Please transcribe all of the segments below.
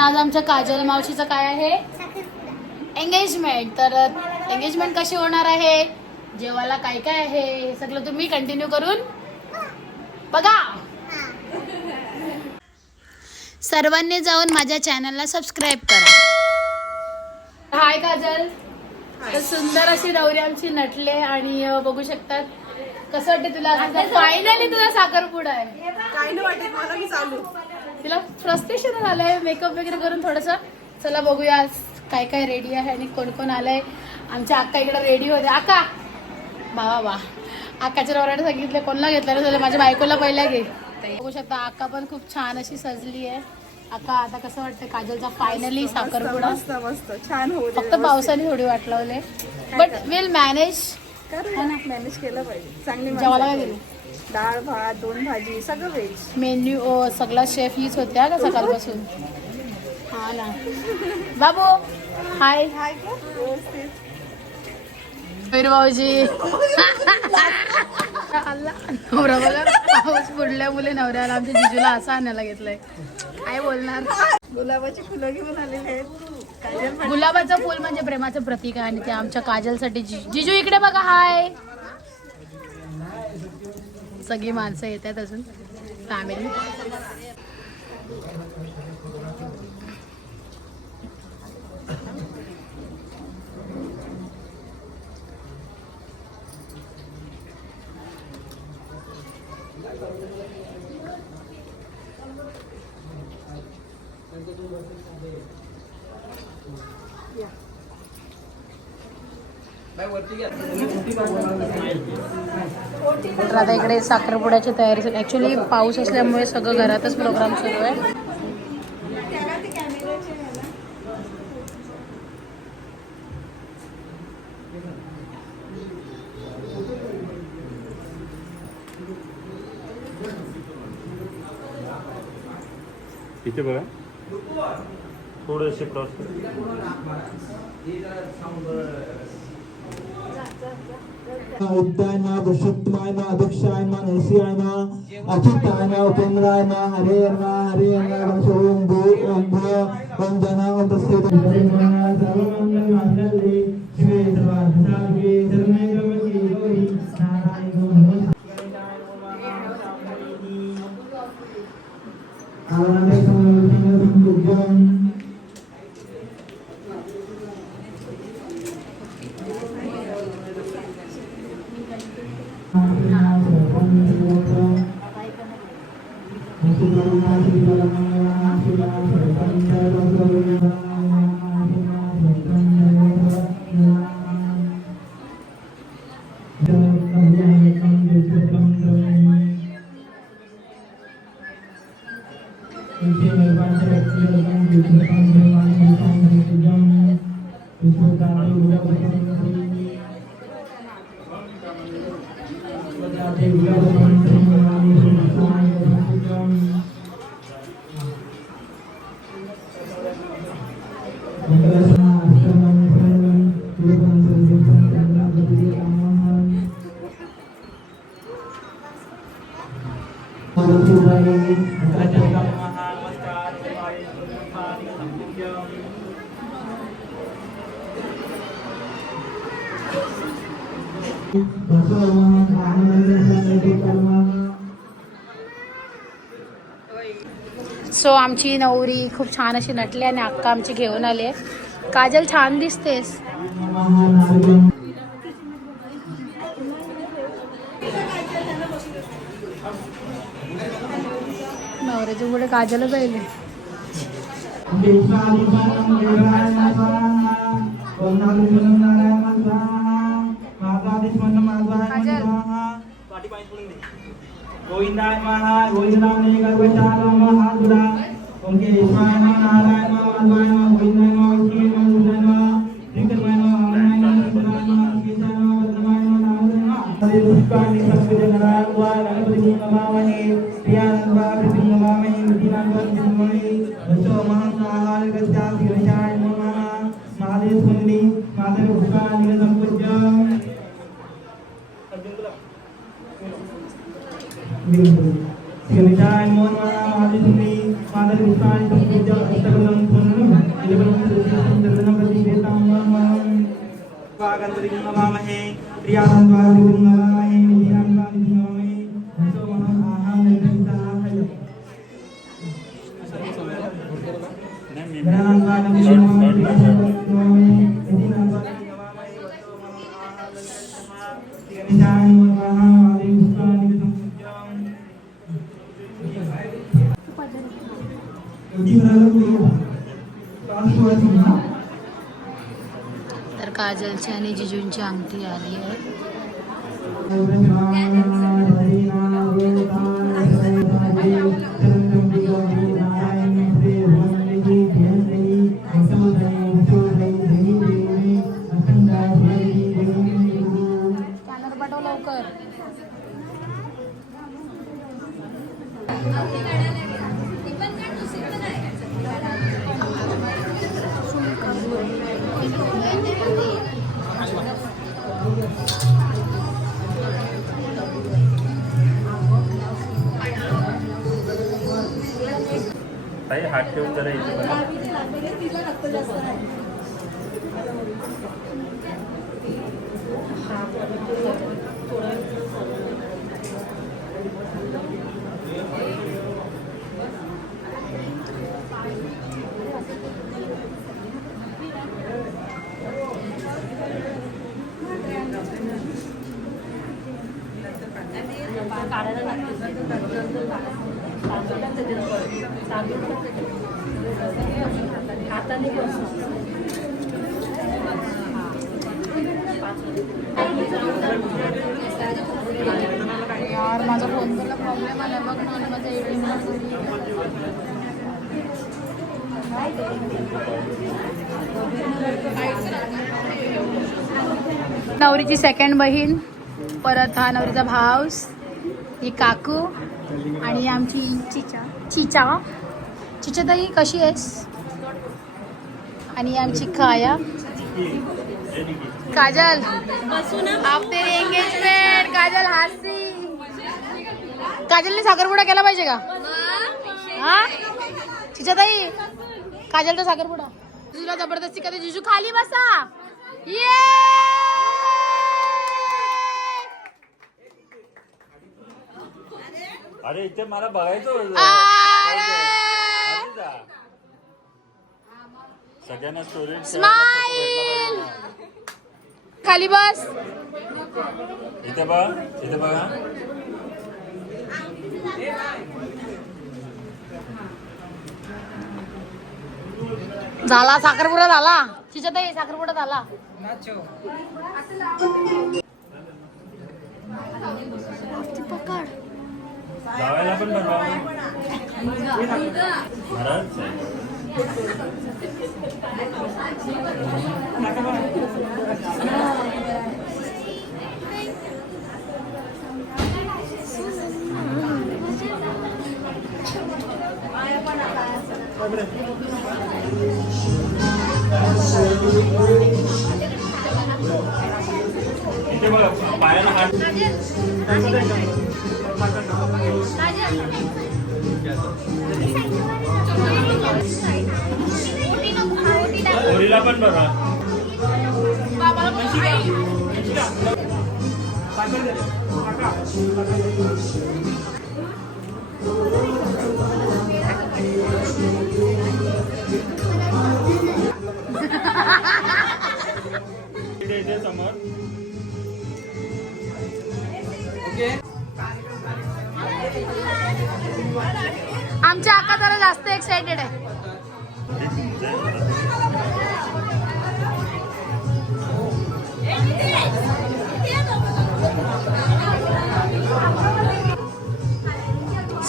आज आमच्या काजल मावशीचं काय आहे, एंगेजमेंट. तर एंगेजमेंट कशी होणार आहे, जेवायला काय काय आहे, हे सगळं तुम्ही कंटिन्यू करून बघा. सर्वांनी जाऊन माझ्या चॅनलला सबस्क्राईब करा. हाय काजल. तर सुंदर अशी नवरी आमची नटले आणि बघू शकतात. कसं वाटतं तुला, फायनली तुला साखरपुडा आहे. काय नाही वाटत मला, मी चालू. तिला फ्रस्ट्रेशन झालंय मेकअप वगैरे करून थोडस. चला बघूया काय काय रेडी आहे आणि कोण कोण आलंय. आमच्या अक्का इकडे रेडी होते. अक्का वा अक्काच्या नवऱ्याने सांगितलं कोणला घेतलं झालं, माझ्या बायकोला पहिल्या घे. बघू शकता अक्का पण खूप छान अशी सजली आहे. अक्का आता कसं वाटतं काजलचा फायनली साखरपुडा? मस्त मस्त छान होऊ दे. फक्त पावसाने थोडी वाट लावले, बट विल मॅनेज. मॅनेज केलं पाहिजे. चांगली जेवायला काय दिली? डाळ भात 2 भाजी सगळं व्हेज. मेन्यू सगळा शेफ हीच होत्या का सकाळपासून? हा ना. बाबू हाय. हाय का व्यवस्थित. भाऊजी नवरा बघा पाऊस पुढल्या मुले नवऱ्याला आमच्या जिजूला असं आणायला घेतलंय. काय बोलणार. गुलाबाची फुलं घेऊन आलेली आहेत. गुलाबाचं फुल म्हणजे प्रेमाचं प्रतीक आहे आणि ते आमच्या काजलसाठी. जिजू इकडे बघा. हाय. सगळी माणसं येतात अजून फॅमिली. तर आता इकडे साखरपुड्याची तयारी. ऍक्च्युली पाऊस असल्यामुळे सगळं घरातच प्रोग्राम सुरू आहे. इथे बघा थोडंसे क्रॉस. उत्ताय मा बशुत्तमाय मा अध्यक्षाय मा नरसिंहाय मा अच्युताय मा उपेंद्राय मा हरे मा हरे मा ओम भू ओम भू ओम जना ओम तस्मै सर्वमंगल मांगल्ये शिवे सर्वार्थसाधिके शरण्ये त्र्यंबके गौरी नारायणी नमोस्तुते. आवाहने समवेतने तुभ्यं सो आमची नवरी खूप छान अशी नटली आणि अक्का आमची घेऊन आली आहे. काजल छान दिसतेस. नवऱ्याच्या पुढे काजलच आहे. गोविंदाय महा गोविंदाने गर्वचार महा दुरा ओंके ईश्वराय नारायण माधवाय गोविंदाय विष्णुवे गोविंदाय श्रीकृष्णाय अमनाय सुदाय केशाय वज्रमाय नारायण हरे दुष्कानि सर्वजन नारायण गणपति नमामहे प्रियानंदा कृष्ण नमामहे विधिनाथ नमामहे दशो महानाहार गत्या गिरिशाय नमः महादेव सुंदरी माधव भूषा निगम पूज्य Gamitan mo na mga alipin, mga पुष्पाणि संपूज्य अष्टकं पूर्णं निलवनं सर्वं दर्शनं प्रतिष्ठितां स्वागतं नमामहे प्रियां स्वागतं नमामहे निधिनां स्वागतं नमामहे सोमनं आहां नैवेद्याय गणानां स्वागतं नमामहे निधिनां स्वागतं नमामहे सोमनं आहां गणेशाय नमः आदि पुष्पाणि संपूज्य तर काजलची आणि जिजूंची अंगठी आली आहे. स्कॅनर पाठव लवकर. ताई हात ठेवून जरा इथे बघा. यार माझा फोन पेला प्रॉब्लेम आला बघ ना. माझा ATM नवरीची सेकंड बहीण, परत हा नवरीचा भाऊ, ही काकू आणि आमची चिचा ताई कशी आहेस. आणि आमची काया काजल. आपले एंगेजमेंट काजल हासी. काजलने साखरपुडा केला पाहिजे का हा चिचा ताई. काजलचा साखरपुडा जिजूला जबरदस्ती करते. जिजू खाली बसा. ये अरे इथे मला बघायचं होतं. सगळ्यांना स्टोरी स्माइल. खाली बस. इथे बघा, इथे बघा. झाला साखरपुडा झाला. चिचा ताई साखरपुडा झाला. पकड. जावायला पण बनवा. इथे बघा पायाला हात. होळीला पण बघा. इथे समोर आमच्या आका जरा जास्त एक्साइटेड आहे.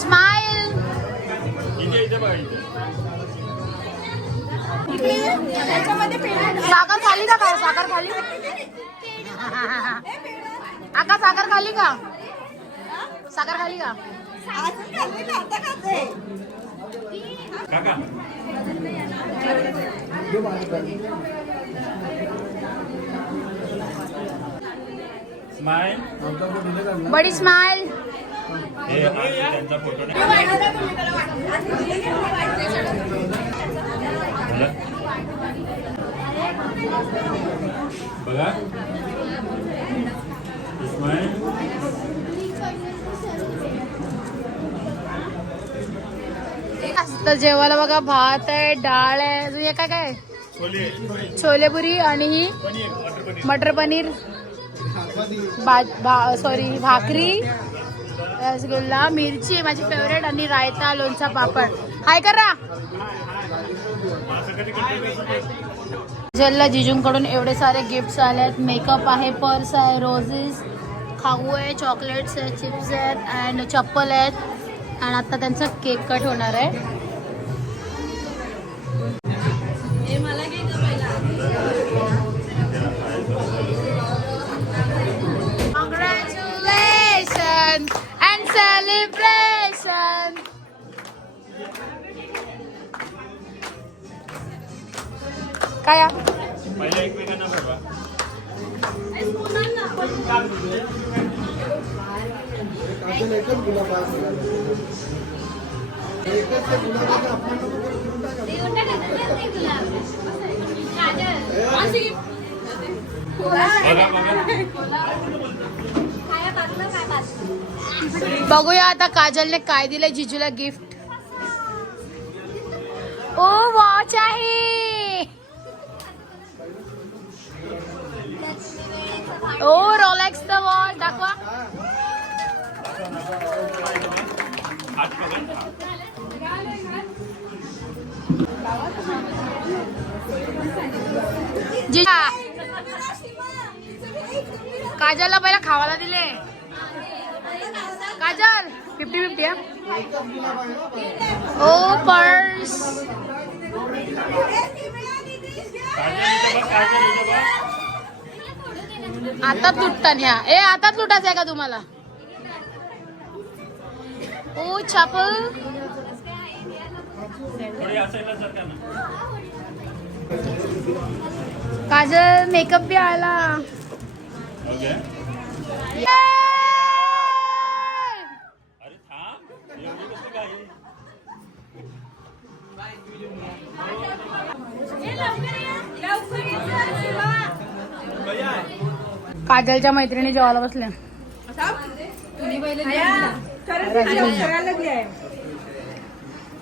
स्माइल. इथे बघा. इथे साखर खाली का काय. साखर खाली आका. साखर खाली का. साखर खाली का. काका स्माइल. बड़ी स्माइल. हे त्यांचा फोटो नाही बघा इस्माईल तर जेवायला बघा भात आहे, डाळ आहे, अजून हे काय काय छोलेपुरी आणि ही मटर पनीर सॉरी भाकरी, रसगुल्ला, मिरची आहे माझी फेवरेट आणि रायता, लोणचा, पापड. हाय करा. जल्ला जिजूंकडून एवढे सारे गिफ्ट्स आले आहेत. मेकअप आहे, पर्स आहे, रोजेस, खाऊ आहे, चॉकलेट्स आहे, चिप्स आहेत अँड चप्पल आहेत. आणि आता त्यांचा केक कट होणार आहे. Congratulations and celebration. काय पहिल्या एकमेकांना बघा बघूया आता काजलने काय दिलंय जिजूला गिफ्ट. ओ वॉच आहे. ओ रोलेक्सचा वॉच दाखवा. काजलला पहिला खावायला दिले. काजल 50-50 ओ पर्स. आता तुटता न्या. ए आता तुटायचं आहे का तुम्हाला. ओ चप्पल. काजल मेकअप भी आला. अरे थांब एवढी कसली काही काजलच्या मैत्रिणी जेवायला बसल्या.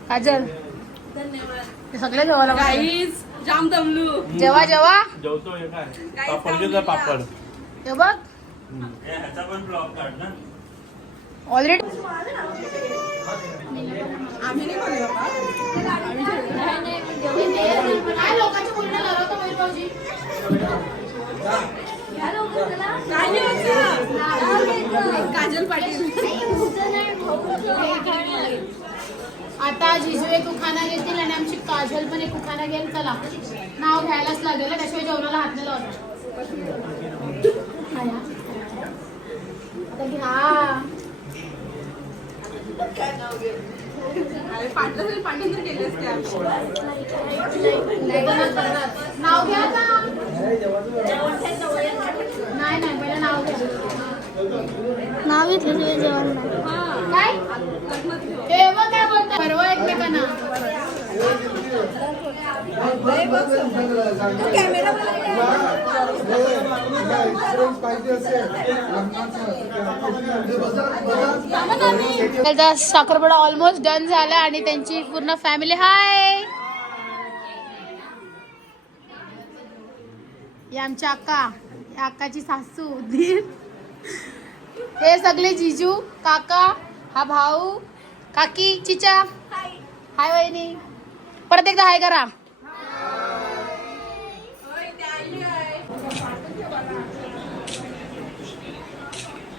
काजल ते सगळे जेवायला बसले. जाम दमलू. जेवा जेवा जेवतो हे काय पापड घेतला पापड हे बघ ह्याचा पण ब्लॉग काढ ना ऑलरेडी. आम्ही नाही बोललो काजल पाटील. आता जिजू एक उखाणा घेतील आणि आमची काजल पण एक उखाणा घेईल. चला नाव घ्यायलाच लागेल त्याशिवाय जेवणाला हात नाही लावणार. घ्या पाटील तर केलेच त्या. नाव घ्या का. नाही नाही पहिला नाव घ्या. नाव घेतलं जेवण काय तेव्हा काय बोलता परवा एकमेकांना. साखरपुडा ऑलमोस्ट डन झाला आणि त्यांची पूर्ण फॅमिली. हाय या आमच्या अक्का, या अक्काची सासू दीर, हे सगळे जिजू काका, हा भाऊ काकी चिचा. हाय वहिनी. परत एकदा हाय करा.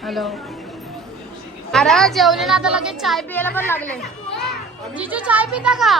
हॅलो. अरे जेवले ना आता लगेच चाय पियाला पण लागले. जिजू चाय पिता का.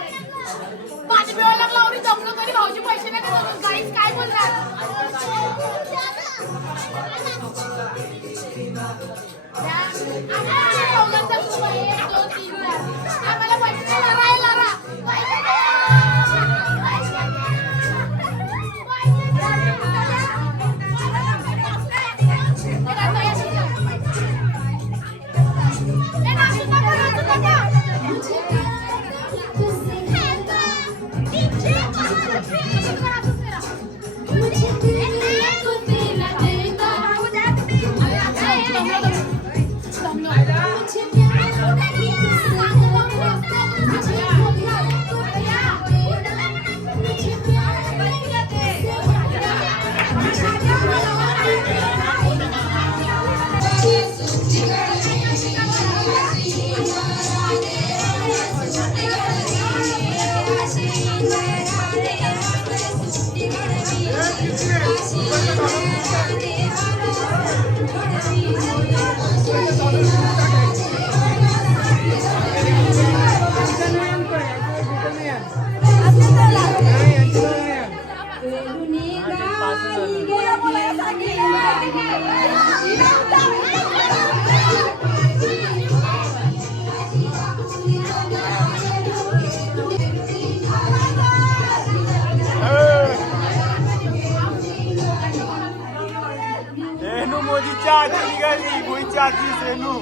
पाणी पिवायला लागला आणि जमलो तरी भाऊजी पैसे नाही देत. गाईस काय बोलणार? आम्हाला पैसे नाही लढायला रेणू मोदीच्या आजी निघाली गोळीच्या आजी रेणू.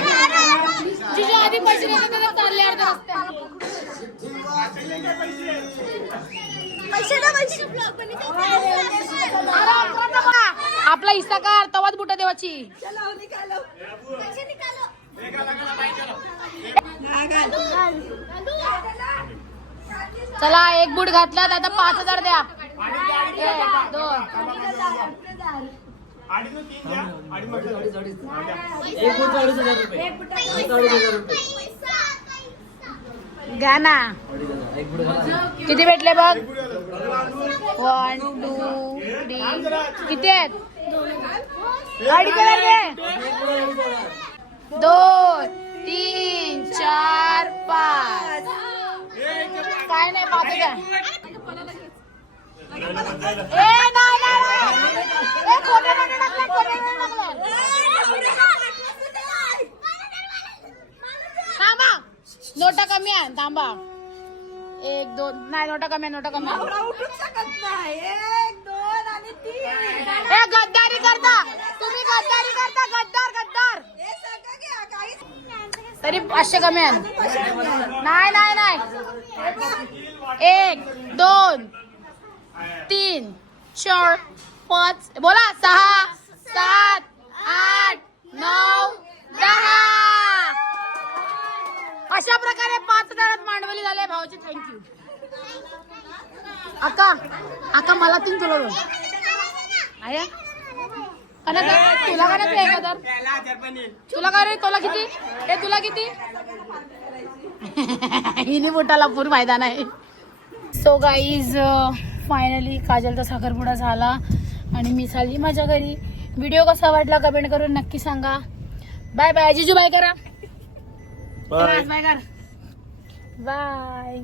जिजे आधी पैसे देतात चालले अर्ध्या रस्त्यात. आपला हिस्सा काढ तवाच बुटा देवाची. चला एक बूट घातलात आता 5,000 द्या. 1 2 घ्या ना. किती भेटले बघ. 1 2 3 किती आहेत. 2 3 4 5 काय नाही 5,000. थांबा नोटा कमी आहे. थांबा 1 2 नाही नोटा कमी आहे. नोटा कमी आहे. गद्दारी करता तुम्ही. गद्दारी करता. गद्दार तरी 500 कमी आहे. नाही नाही नाही. 1 2 3 4 5 बोला 6 7 8 9 10. अशा प्रकारे 5,000 मांडवली झाले भाऊची. थँक्यू आका मला 3 तुला 2 आहे. तुला का नाही 1,000 तुला का रे. तुला किती. हे तुला किती. हिने बोटाला पूर फायदा नाही. सो गाईज फायनली काजलचा साखरपुडा झाला आणि मी चालली माझ्या घरी. व्हिडिओ कसा वाटला कमेंट करून नक्की सांगा. Bye bye. जिजू बाय करा. बाय कर. बाय.